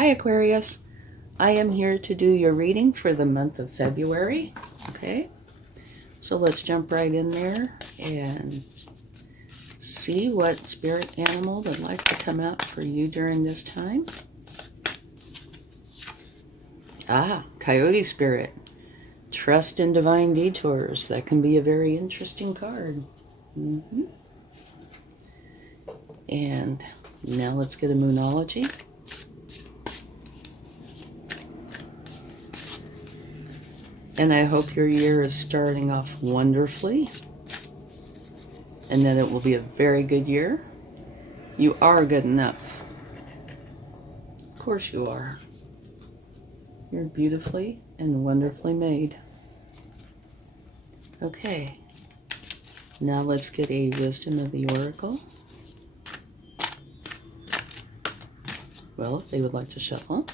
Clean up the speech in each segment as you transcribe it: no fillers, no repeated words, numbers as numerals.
Hi Aquarius, I am here to do your reading for the month of February. Okay, so let's jump right in there and see what spirit animal would like to come out for you during this time. Coyote spirit. Trust in divine detours. That can be a very interesting card. And now let's get a moonology. And I hope your year is starting off wonderfully and that it will be a very good year. You are good enough. Of course you are. You're beautifully and wonderfully made. Okay, now let's get a wisdom of the oracle. Well, if they would like to shuffle.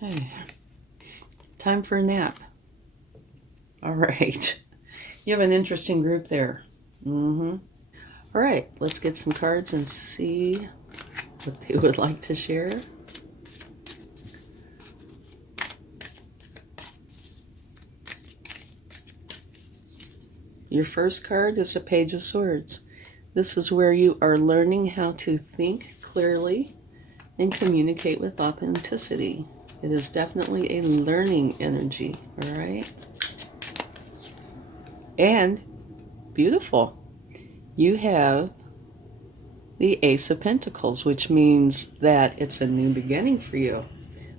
Okay, time for a nap. All right, you have an interesting group there. All right, let's get some cards and see what they would like to share. Your first card is a Page of Swords. This is where you are learning how to think clearly and communicate with authenticity. It is definitely a learning energy, all right? And beautiful. You have the Ace of Pentacles, which means that it's a new beginning for you.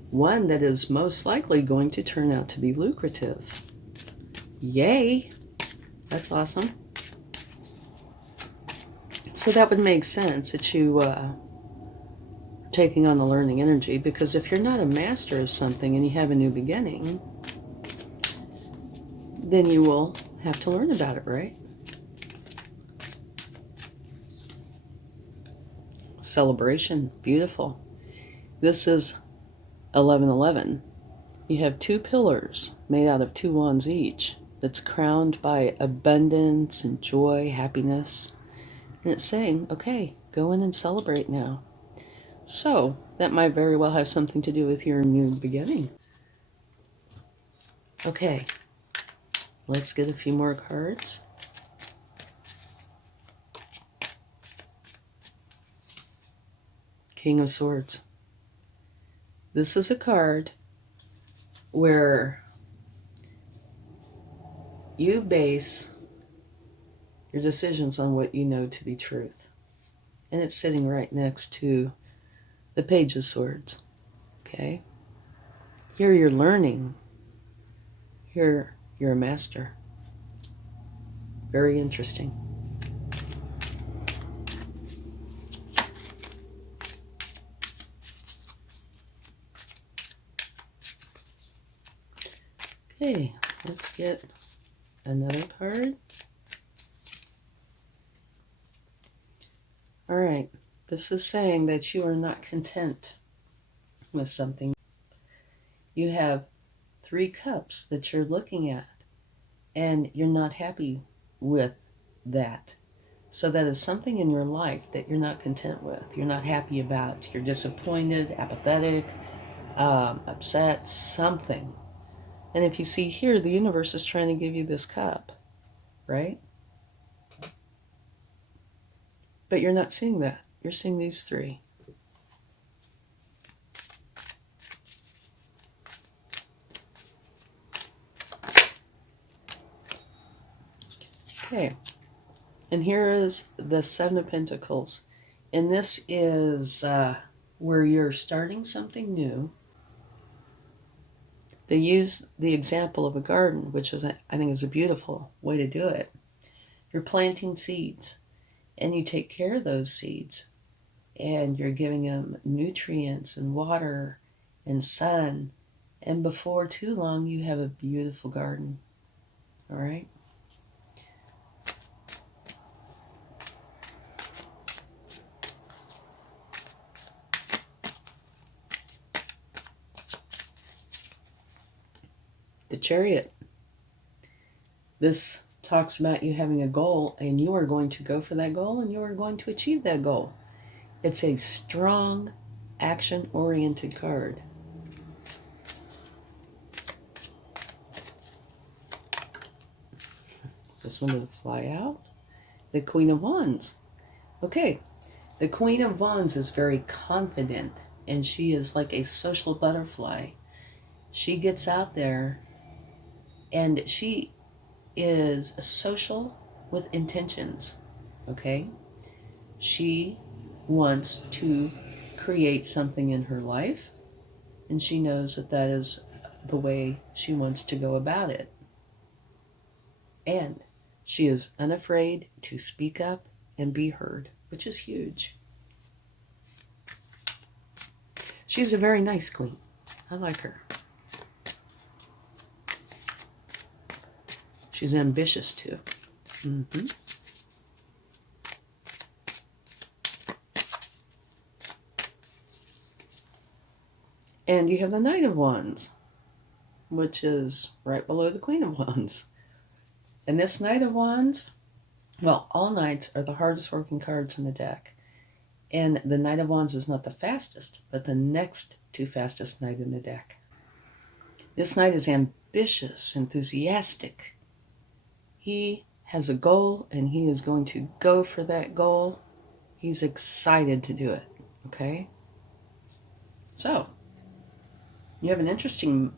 One that is most likely going to turn out to be lucrative. Yay! That's awesome. So that would make sense that you taking on the learning energy, because if you're not a master of something and you have a new beginning, then you will have to learn about it, right? Celebration, beautiful. This is 1111. You have two pillars made out of two wands each that's crowned by abundance and joy, happiness. And it's saying, okay, go in and celebrate now. So that might very well have something to do with your new beginning. Okay, let's get a few more cards. King of Swords. This is a card where you base your decisions on what you know to be truth. And it's sitting right next to the Page of Swords. Okay? Here you're learning. Here you're a master. Very interesting. Okay, let's get another card. All right, this is saying that you are not content with something. You have 3 cups that you're looking at, and you're not happy with that. So that is something in your life that you're not content with. You're not happy about. You're disappointed, apathetic, upset, something. And if you see here, the universe is trying to give you this cup, right? But you're not seeing that. You're seeing these 3. Okay. And here is the 7 of Pentacles. And this is where you're starting something new. They use the example of a garden, which is, I think, is a beautiful way to do it. You're planting seeds, and you take care of those seeds, and you're giving them nutrients and water and sun, and before too long, you have a beautiful garden. All right? The Chariot. This talks about you having a goal, and you are going to go for that goal, and you are going to achieve that goal. It's a strong, action-oriented card. This one will fly out. The Queen of Wands. Okay, the Queen of Wands is very confident, and she is like a social butterfly. She gets out there, and she is social with intentions, okay? She wants to create something in her life, and she knows that that is the way she wants to go about it. And she is unafraid to speak up and be heard, which is huge. She's a very nice queen. I like her. She's ambitious too. Mm-hmm. And you have the Knight of Wands, which is right below the Queen of Wands. And this Knight of Wands, well, all Knights are the hardest working cards in the deck. And the Knight of Wands is not the fastest, but the next to fastest Knight in the deck. This Knight is ambitious, enthusiastic. He has a goal, and he is going to go for that goal. He's excited to do it, okay? So, you have an interesting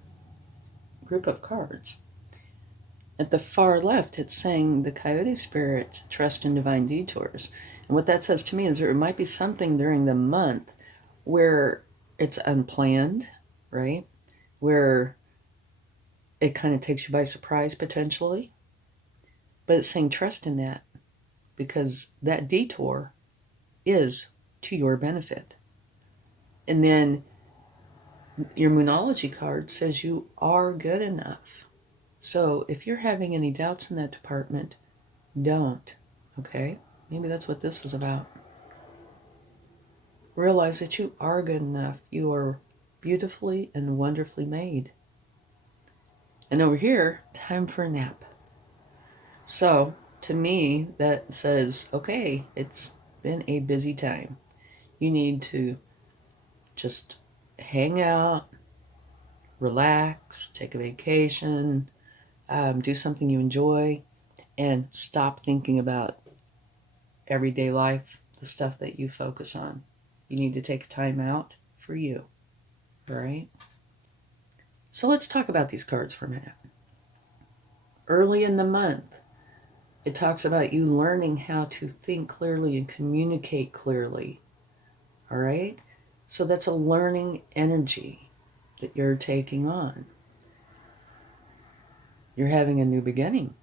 group of cards. At the far left, it's saying the Coyote Spirit, trust in divine detours. And what that says to me is there might be something during the month where it's unplanned, right? Where it kind of takes you by surprise, potentially. But it's saying trust in that, because that detour is to your benefit. And then your Moonology card says you are good enough. So if you're having any doubts in that department, don't, okay? Maybe that's what this is about. Realize that you are good enough. You are beautifully and wonderfully made. And over here, time for a nap. So, to me, that says, okay, it's been a busy time. You need to just hang out, relax, take a vacation, do something you enjoy, and stop thinking about everyday life, the stuff that you focus on. You need to take time out for you, right? So let's talk about these cards for a minute. Early in the month, it talks about you learning how to think clearly and communicate clearly, all right? So that's a learning energy that you're taking on. You're having a new beginning.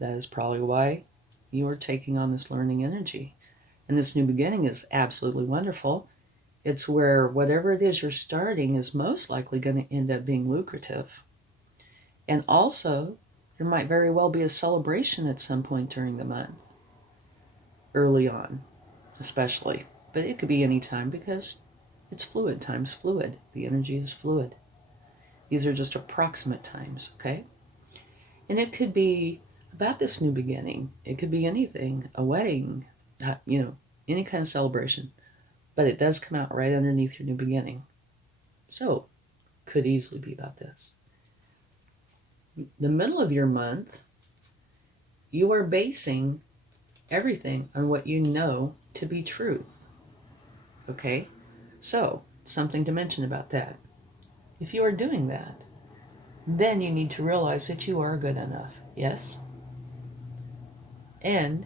That is probably why you are taking on this learning energy. And this new beginning is absolutely wonderful. It's where whatever it is you're starting is most likely going to end up being lucrative. And also, there might very well be a celebration at some point during the month. Early on, especially. But it could be any time because it's fluid. Time's fluid. The energy is fluid. These are just approximate times, okay? And it could be about this new beginning. It could be anything, a wedding, any kind of celebration. But it does come out right underneath your new beginning. So, could easily be about this. The middle of your month, you are basing everything on what you know to be truth. Okay? So, something to mention about that. If you are doing that, then you need to realize that you are good enough. Yes? And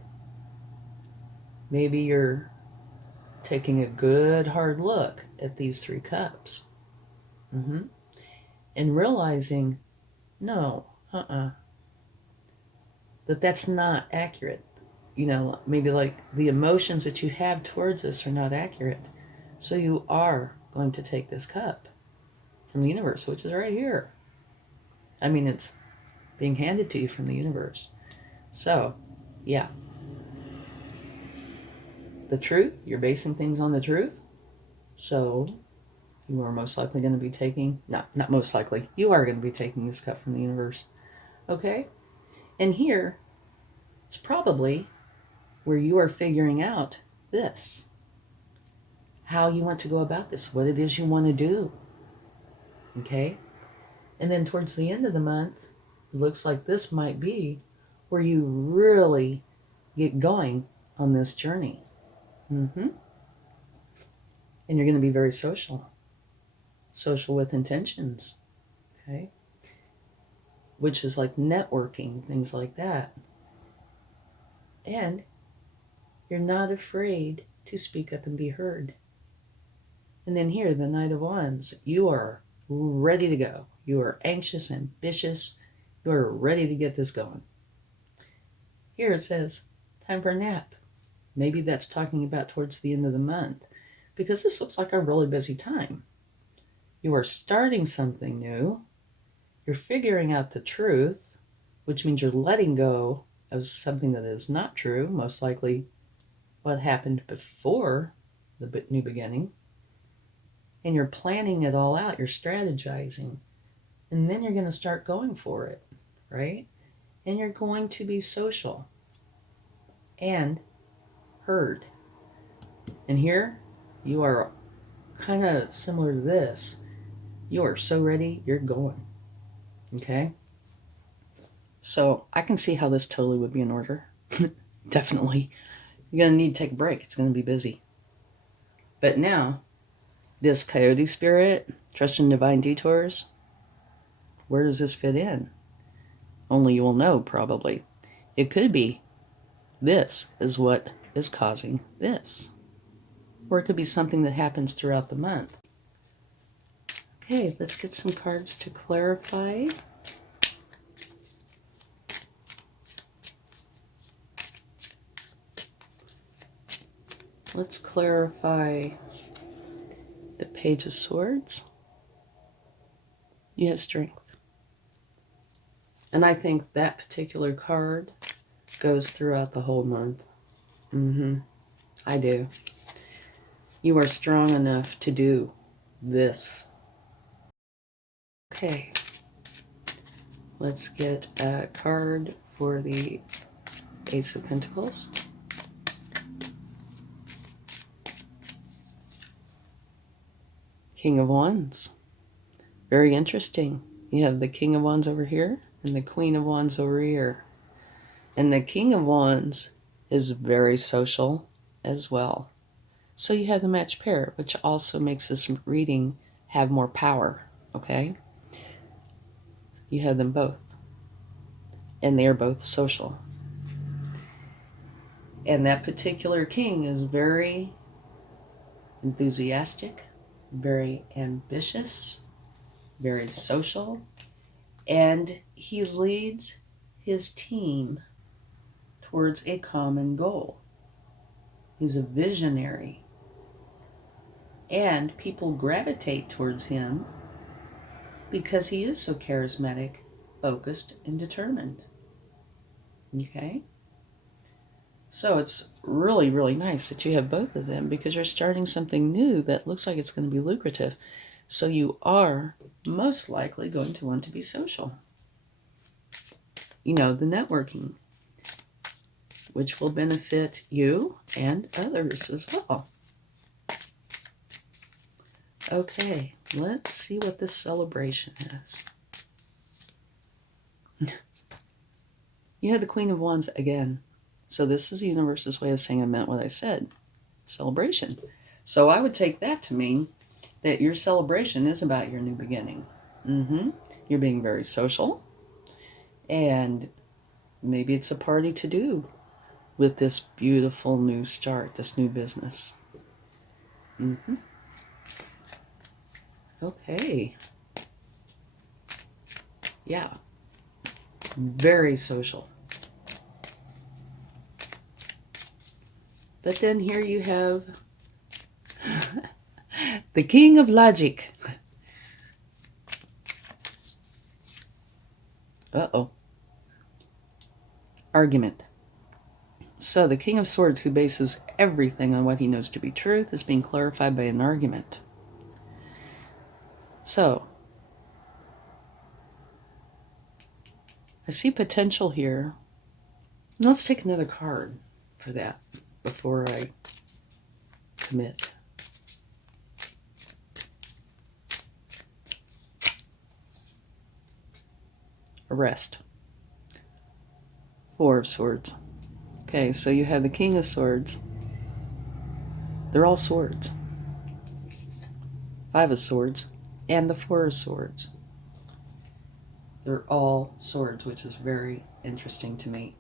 maybe you're taking a good hard look at these 3 cups. And realizing, no, that's not accurate. Maybe like the emotions that you have towards this are not accurate. So you are going to take this cup from the universe, which is right here. It's being handed to you from the universe. So, yeah. The truth, you're basing things on the truth. So, you are most likely going to be not most likely, you are going to be taking this cup from the universe. Okay? And here, it's probably where you are figuring out this. How you want to go about this, what it is you want to do. Okay? And then towards the end of the month, it looks like this might be where you really get going on this journey. And you're going to be very social. Social with intentions. Okay? Which is like networking, things like that. And you're not afraid to speak up and be heard. And then here, the Knight of Wands, you are ready to go. You are anxious, ambitious. You are ready to get this going. Here it says, time for a nap. Maybe that's talking about towards the end of the month, because this looks like a really busy time. You are starting something new. You're figuring out the truth, which means you're letting go of something that is not true, most likely what happened before the new beginning. And you're planning it all out, you're strategizing. And then you're going to start going for it, right? And you're going to be social and heard. And here, you are kind of similar to this. You are so ready, you're going. Okay? So I can see how this totally would be in order. Definitely. You're going to need to take a break. It's going to be busy. But now, this coyote spirit, trust in divine detours, where does this fit in? Only you will know, probably. It could be this is what is causing this. Or it could be something that happens throughout the month. Okay, let's get some cards to clarify. Let's clarify the Page of Swords. You have strength. And I think that particular card goes throughout the whole month. I do. You are strong enough to do this. Okay. Let's get a card for the Ace of Pentacles. King of Wands. Very interesting. You have the King of Wands over here and the Queen of Wands over here. And the King of Wands is very social as well. So you have the match pair, which also makes this reading have more power, okay? You have them both. And they are both social. And that particular king is very enthusiastic, very ambitious, very social, and he leads his team towards a common goal. He's a visionary. And people gravitate towards him because he is so charismatic, focused, and determined. Okay? So it's really, really nice that you have both of them because you're starting something new that looks like it's going to be lucrative. So you are most likely going to want to be social. You know, the networking, which will benefit you and others as well. Okay, let's see what this celebration is. You had the Queen of Wands again. So this is the universe's way of saying I meant what I said. Celebration. So I would take that to mean that your celebration is about your new beginning. You're being very social. And maybe it's a party to do with this beautiful new start, this new business. Okay. Yeah. Very social. But then here you have the King of Logic. Uh-oh. Argument. So the King of Swords, who bases everything on what he knows to be truth, is being clarified by an argument. So, I see potential here. Let's take another card for that before I commit. Arrest. Four of Swords. Okay, so you have the King of Swords. They're all swords. Five of Swords and the Four of Swords. They're all swords, which is very interesting to me.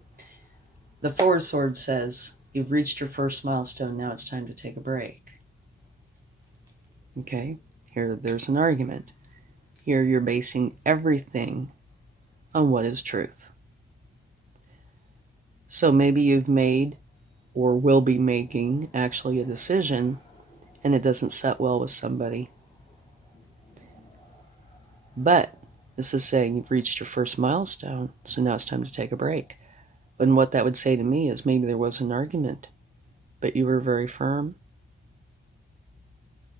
The Four of Swords says, you've reached your first milestone, now it's time to take a break. Okay, here there's an argument. Here you're basing everything on what is truth. So maybe you've made or will be making actually a decision and it doesn't set well with somebody. But this is saying you've reached your first milestone, so now it's time to take a break. And what that would say to me is maybe there was an argument, but you were very firm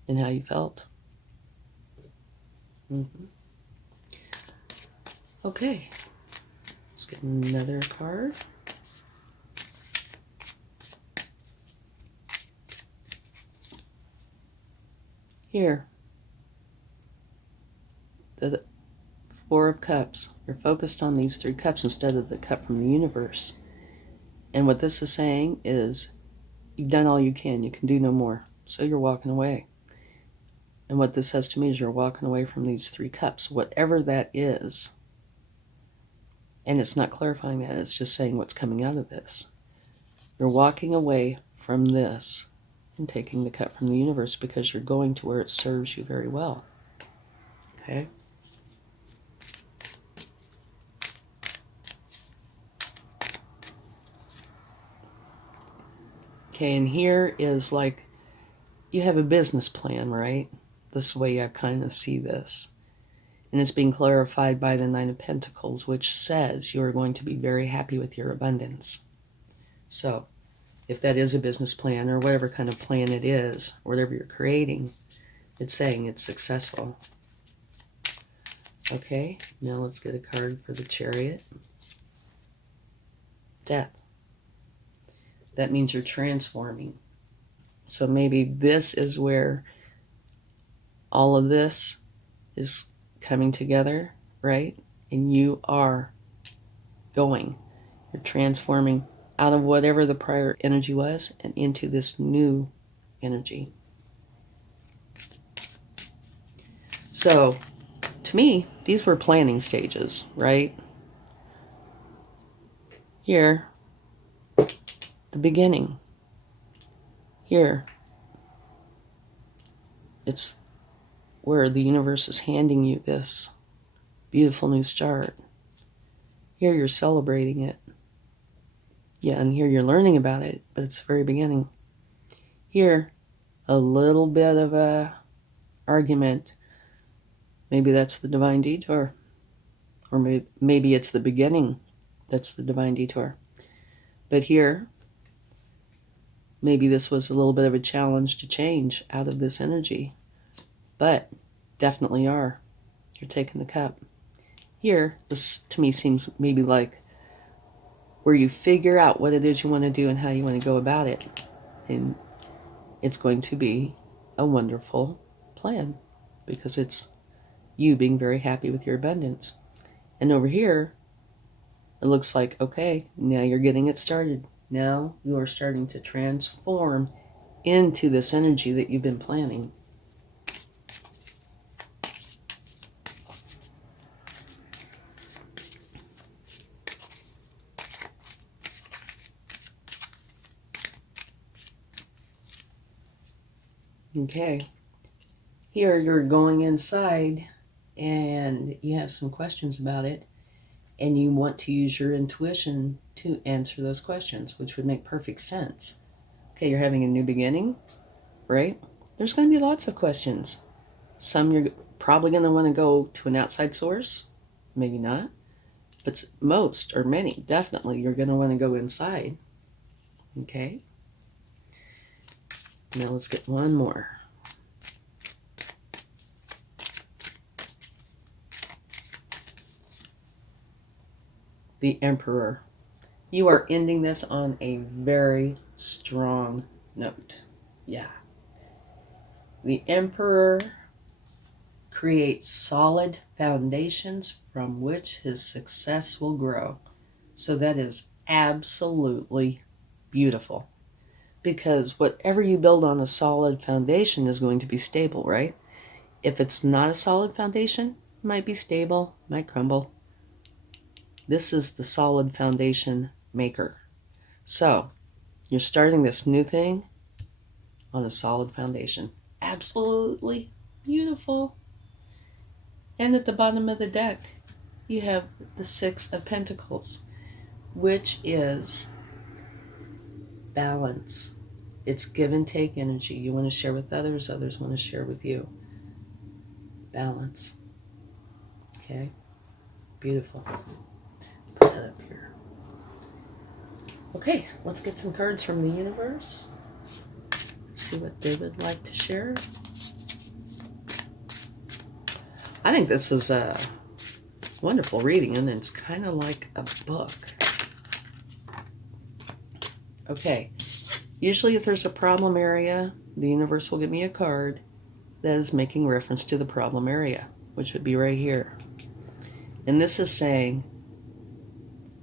in how you felt. Okay, let's get another card. Here, the Four of Cups. You're focused on these three cups instead of the cup from the universe. And what this is saying is you've done all you can do no more. So you're walking away. And what this says to me is you're walking away from these three cups, whatever that is. And it's not clarifying that, it's just saying what's coming out of this. You're walking away from this and taking the cup from the universe because you're going to where it serves you very well. Okay? Okay, and here is like, you have a business plan, right? This way I kind of see this. And it's being clarified by the Nine of Pentacles, which says you're going to be very happy with your abundance. So, if that is a business plan or whatever kind of plan it is, whatever you're creating, it's saying it's successful. Okay, now let's get a card for the Chariot. Death. That means you're transforming. So maybe this is where all of this is coming together, right? And you are going. You're transforming out of whatever the prior energy was and into this new energy. So, to me, these were planning stages, right? Here, the beginning. Here, it's where the universe is handing you this beautiful new start. Here you're celebrating it. Yeah, and here you're learning about it, but it's the very beginning. Here, a little bit of a argument. Maybe that's the divine detour. Or maybe it's the beginning that's the divine detour. But here, maybe this was a little bit of a challenge to change out of this energy. But definitely are. You're taking the cup. Here, this to me seems maybe like where you figure out what it is you want to do and how you want to go about it. And it's going to be a wonderful plan because it's you being very happy with your abundance. And over here, it looks like, okay, now you're getting it started. Now you are starting to transform into this energy that you've been planning. Okay, here you're going inside and you have some questions about it and you want to use your intuition to answer those questions, which would make perfect sense. Okay, you're having a new beginning, right? There's going to be lots of questions. Some you're probably going to want to go to an outside source, maybe not, but most or many, definitely, you're going to want to go inside. Okay? Now let's get one more. the Emperor. You are ending this on a very strong note. Yeah. The Emperor creates solid foundations from which his success will grow. So that is absolutely beautiful. Because whatever you build on a solid foundation is going to be stable, right? If it's not a solid foundation, it might be stable, might crumble. This is the solid foundation maker. So you're starting this new thing on a solid foundation. Absolutely beautiful. And at the bottom of the deck, you have the Six of Pentacles, which is balance. It's give and take energy. You want to share with others, others want to share with you. Balance. Okay? Beautiful. Put that up here. Okay, let's get some cards from the universe. See what they would like to share. I think this is a wonderful reading, and it's kind of like a book. Okay, usually if there's a problem area, the universe will give me a card that is making reference to the problem area, which would be right here. And this is saying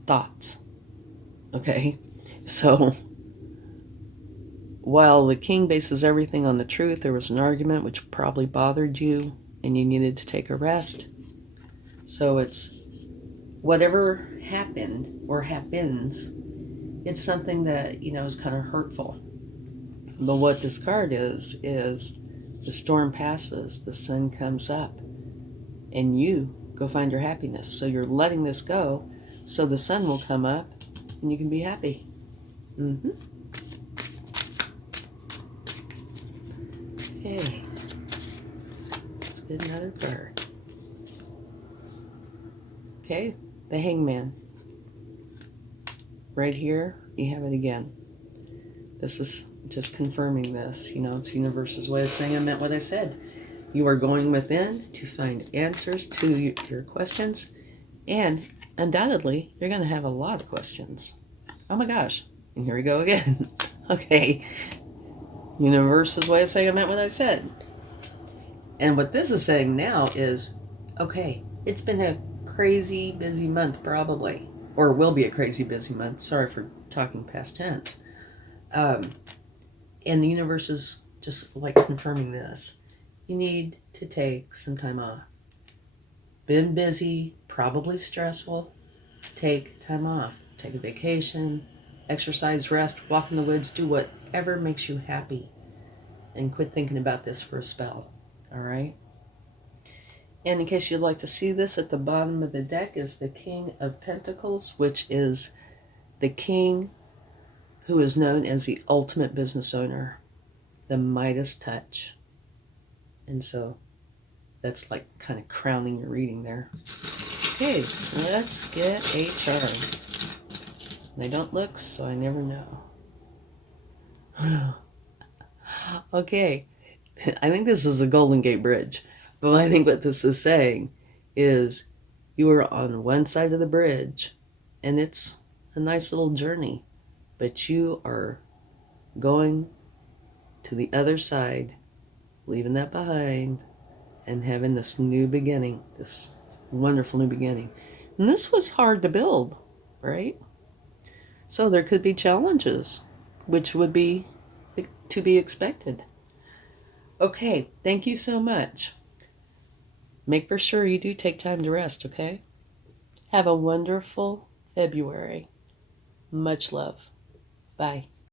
thoughts. Okay, so while the king bases everything on the truth, there was an argument which probably bothered you and you needed to take a rest. So it's whatever happened or happens, it's something that, is kind of hurtful. But what this card is the storm passes, the sun comes up, and you go find your happiness. So you're letting this go so the sun will come up and you can be happy. Okay. Let's get another card. Okay, the Hangman. Right here, you have it again. This is just confirming this. It's universe's way of saying I meant what I said. You are going within to find answers to your questions, and undoubtedly, you're going to have a lot of questions. Oh my gosh, and here we go again. Okay, universe's way of saying I meant what I said. And what this is saying now is, okay, it's been a crazy busy month probably, or will be a crazy busy month. Sorry for talking past tense. And the universe is just like confirming this. You need to take some time off. Been busy, probably stressful. Take time off. Take a vacation, exercise, rest, walk in the woods, do whatever makes you happy. And quit thinking about this for a spell. All right? And in case you'd like to see this, at the bottom of the deck is the King of Pentacles, which is the king who is known as the ultimate business owner, the Midas touch. And so that's like kind of crowning your reading there. Okay, let's get a chart. And I don't look, so I never know. Okay, I think this is the Golden Gate Bridge. But I think what this is saying is you are on one side of the bridge, and it's a nice little journey, but you are going to the other side, leaving that behind, and having this new beginning, this wonderful new beginning. And this was hard to build, right? So there could be challenges, which would be to be expected. Okay, thank you so much. Make for sure you do take time to rest, okay? Have a wonderful February. Much love. Bye.